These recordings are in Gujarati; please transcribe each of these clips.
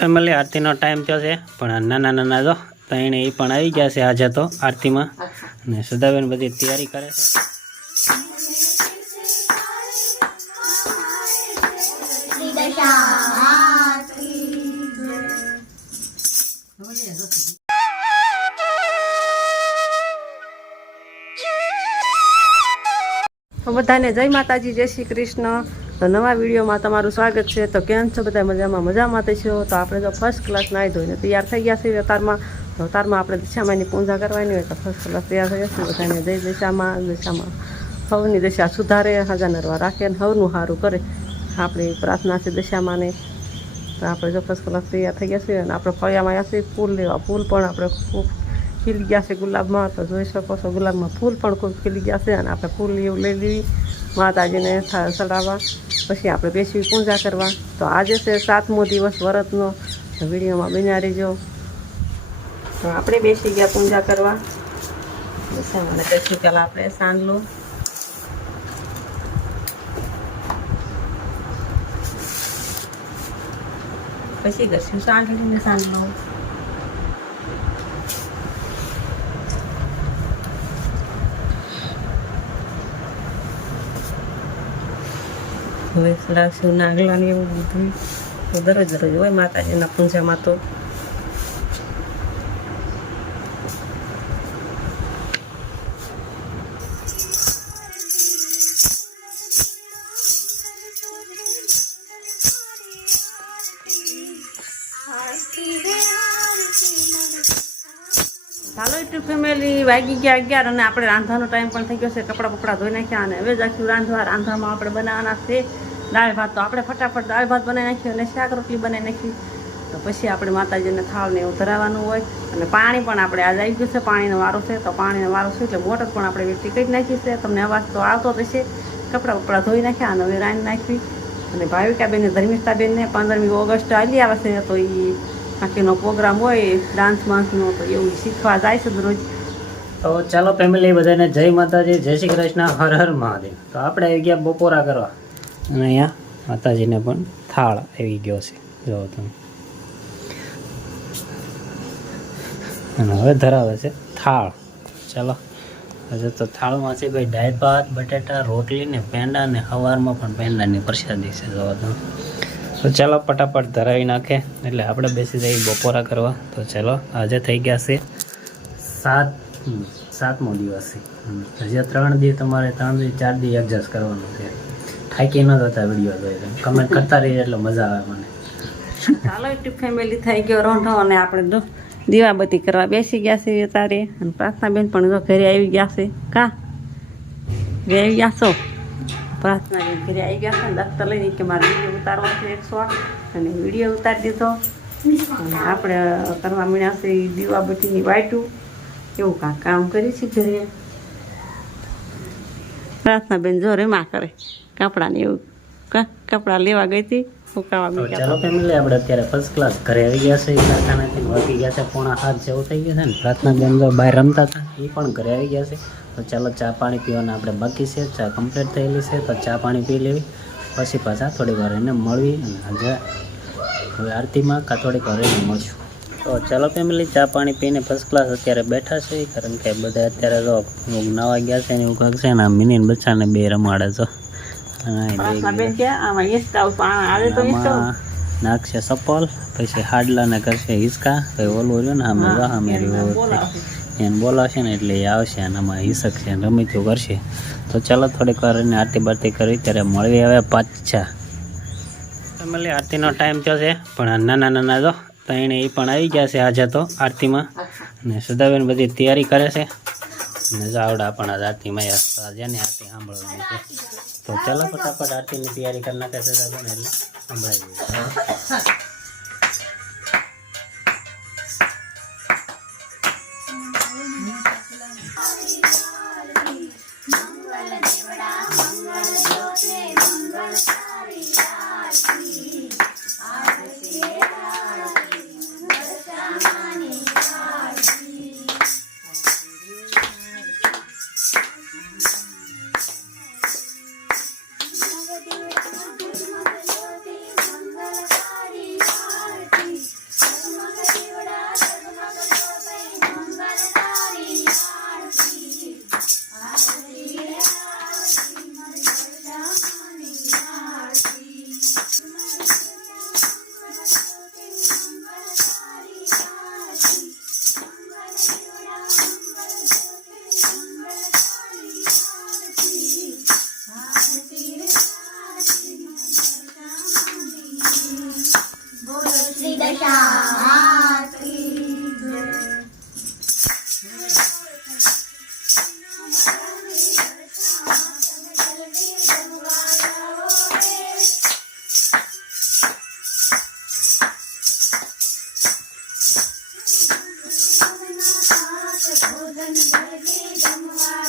ફેમિલી, આરતીનો ટાઈમ થયો છે. પણ નાના નાના જો, ત્રણે એ પણ આવી ગયા છે આજે તો આરતીમાં. અને સદાબેન બધી તૈયારી કરે છે. બધાને જય માતાજી, જય શ્રી કૃષ્ણ. તો નવા વિડીયોમાં તમારું સ્વાગત છે. તો કેમ છો બધા મજામાં? મજામાં તે છો? તો આપણે જો ફર્સ્ટ ક્લાસ નાહી ધોઈને તૈયાર થઈ ગયા છીએ અતારમાં તો અતારમાં આપણે દિશામાંની પૂજા કરવાની હોય તો ફર્સ્ટ ક્લાસ તૈયાર થઈ જશે. બધાને જય દિશામાં દિશામાં. હવની દિશા સુધારે હજા નરવા રાખે અને હવનું સારું કરે. આપણી પ્રાર્થના છે દિશામાંને. તો આપણે જો ફર્સ્ટ ક્લાસ તૈયાર થઈ ગયા છીએ અને આપણે ફળિયામાં આવ્યા છીએ. ફૂલ લેવા ફૂલ પણ આપણે ખૂબ ખીલી ગયા છે ગુલાબમાં. તો જોઈ શકો છો ગુલાબમાં ફૂલ પણ ખૂબ ખીલી ગયા છે અને આપણે ફૂલ એવું લઈ લેવી માતાજીને ચડાવવા પછી આપણે બેસવી પૂજા કરવા. તો આજે છે સાતમો દિવસ વ્રતનો. વિડીયોમાં બન્યા રહેજો. તો આપણે બેસી ગયા પૂજા કરવા. બેસા, મને બેસી પહેલાં આપણે સાંજલો પછી કરશું સાંજલીને સાંજલો હવે લાગશું નાગલાની એવું બધું દરરોજ દરરોજ હોય માતાજીના પૂજામાં તો. ચાલો યુટ્યુબ ફેમિલી વાગી ગયા અગિયાર અને આપણે રાંધવાનો ટાઈમ પણ થઈ ગયો છે. કપડાં બપડા ધોઈ નાખ્યા અને હવે જાશું રાંધવા. રાંધવામાં આપણે બનાવવાના છે દાળ ભાત. તો આપણે ફટાફટ દાળ ભાત બનાવી નાખ્યું અને શાક રોટલી બનાવી નાખી તો પછી આપણે માતાજીને થાળને એવું ધરાવવાનું હોય અને પાણી પણ આપણે આજે આવી ગયું છે. પાણીનો વારો છે તો પાણીનો વારો છે એટલે મોટર પણ આપણે વેચી કરી નાખી છે. તમને અવાજ તો આવતો જ હશે. કપડાં બપડા ધોઈ નાખ્યા અને હવે રાંધી નાખવી અને ભાવિકાબેન ધર્મિષ્ઠાબેનને પંદરમી ઓગસ્ટ આવી આવે છે તો એ બાકીનો પ્રોગ્રામ હોય ડાન્સ વાન્સનો તો એવું શીખવા જાય છે દરરોજ. તો ચાલો ફેમિલી બધાને જય માતાજી, જય શ્રી કૃષ્ણ, હર હર મહાદેવ. તો આપણે આવી ગયા બપોરા કરવા. અને અહીંયા માતાજીને પણ થાળ આવી ગયો છે. જો તમે. અને હવે ધરાવે છે થાળ. ચાલો. હજુ તો થાળમાં છે ભાઈ દાળ ભાત, બટાટા, રોટલી ને પેંડા ને સવારમાં પણ પેંડાની પ્રસાદી છે, જો તમે. તો ચાલો ફટાફટ ધરાવી નાખે. એટલે આપણે બેસી જઈએ બપોરા કરવા. તો ચાલો, આજે થઈ ગયા છે સાત સાતમો દિવસ છે. હજી ત્રણ દિવસ તમારે, ત્રણ દિવસ ચાર દિવસ એડજસ્ટ કરવાનું છે. થાકી ન થતા વીડિયો જોઈએ કમેન્ટ કરતા રહીએ એટલે મજા આવે મને. ચાલો યુટ્યુબ ફેમિલી થઈ ગયો, રોંઢો અને આપણે જો દીવાબત્તી કરવા બેસી ગયા છે તારે અને પ્રાર્થના બેન પણ જો ઘરે આવી ગયા છે. કા? ઘરે આવી ગયા છો? પ્રાર્થના બેન ઘરે આવી ગયા હતા ને દફતર લઈને કે મારે વીડિયો ઉતારવો છે એક શોર્ટ અને વીડિયો ઉતારી દીધો. અને આપણે કરવા મળ્યા છે દીવાબત્તીની વાયટું એવું કાંક કામ કરી છે ઘરે. પ્રાર્થના બેન જો રેમા કરે. કપડાને એવું. કપડાં લેવા ગઈ હતી મૂક્યા ચાલો ફેમિલી આપણે અત્યારે ફર્સ્ટ ક્લાસ ઘરે આવી ગયા છે. કારખાનાથી વાગી ગયા છે પોણા હાથ જેવું થઈ ગયા છે ને. પ્રાર્થના બેન જો બહાર રમતા હતા એ પણ ઘરે આવી ગયા છે. તો ચાલો ચા પાણી પીવાના આપણે બાકી છે. ચા કમ્પ્લીટ થયેલી છે તો ચા પાણી પી લેવી. પછી પાછા થોડી વાર એને મળવી અને હવે આરતીમાં કાં થોડીક વાર એને મળશું. તો ચાલો ફેમિલી ચા પાણી પીને ફર્સ્ટ ક્લાસ અત્યારે બેઠા છે કારણ કે બધા અત્યારે જો નાવા ગયા છે ને કાંક છે ને મિની બચ્ચાને બે રમાડે છો. નાખશે સપલ પછી હાડલાને કરશે હિસકા પછી ઓલું રહ્યું ને જો આમે રહ્યું. એને બોલાવશે ને એટલે એ આવશે અને આમાં હિસકશે ને રમીતું કરશે. તો ચાલો થોડીક વાર એને આરતી બારતી કરી, ત્યારે મળવી હવે પાછા. ફેમિલી, આરતીનો ટાઈમ થયો છે, પણ નાના નાના જો, તો એણે એ પણ આવી ગયા છે આજે તો આરતીમાં. અને સદાબેન બધી તૈયારી કરે છે. અને જાવડા પણ આરતીમાં આજે ને આરતી સાંભળવાની છે. તો ચાલો ફટાફટ આરતીની તૈયારી કરી નાખે સદાબેન એટલે સંભળાઈ गंगा जी रमवा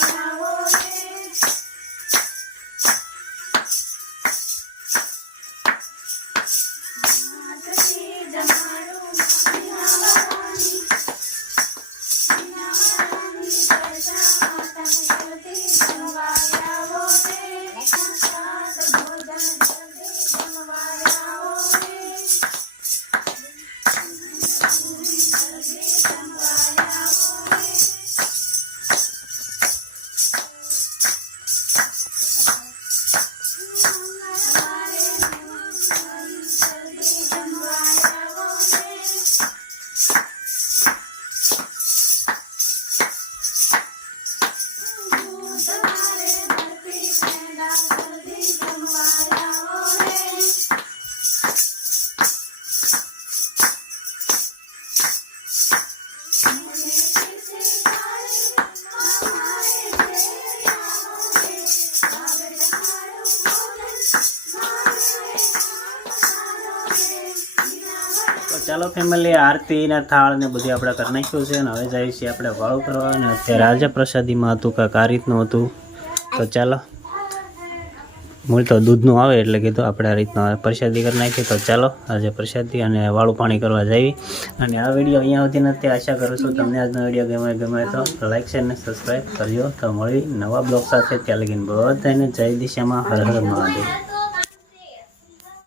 તો ચાલો ફેમિલી આરતી ને થાળ ને બધું આપણે કરી નાખ્યું છે અને હવે જઈએ છીએ આપણે વાળું કરવા અને અત્યારે આજે પ્રસાદીમાં હતું કાંક આ રીતનું હતું. તો ચાલો. મૂળ તો દૂધનું આવે એટલે કીધું આપણે આ રીતનું પ્રસાદી કરી નાખીએ તો ચાલો આજે પ્રસાદી અને વાળું પાણી કરવા જઈએ. અને આ વીડિયો અહીંયા સુધી નથી. આશા કરું છું તમને આજનો વીડિયો ગમે ગમે તો લાઈક શેર ને સબસ્ક્રાઈબ કરજો. તો મળી નવા બ્લોગ સાથે. ત્યાં લગીને બધાને જય દિશામાં. હર હર મહાદેવ.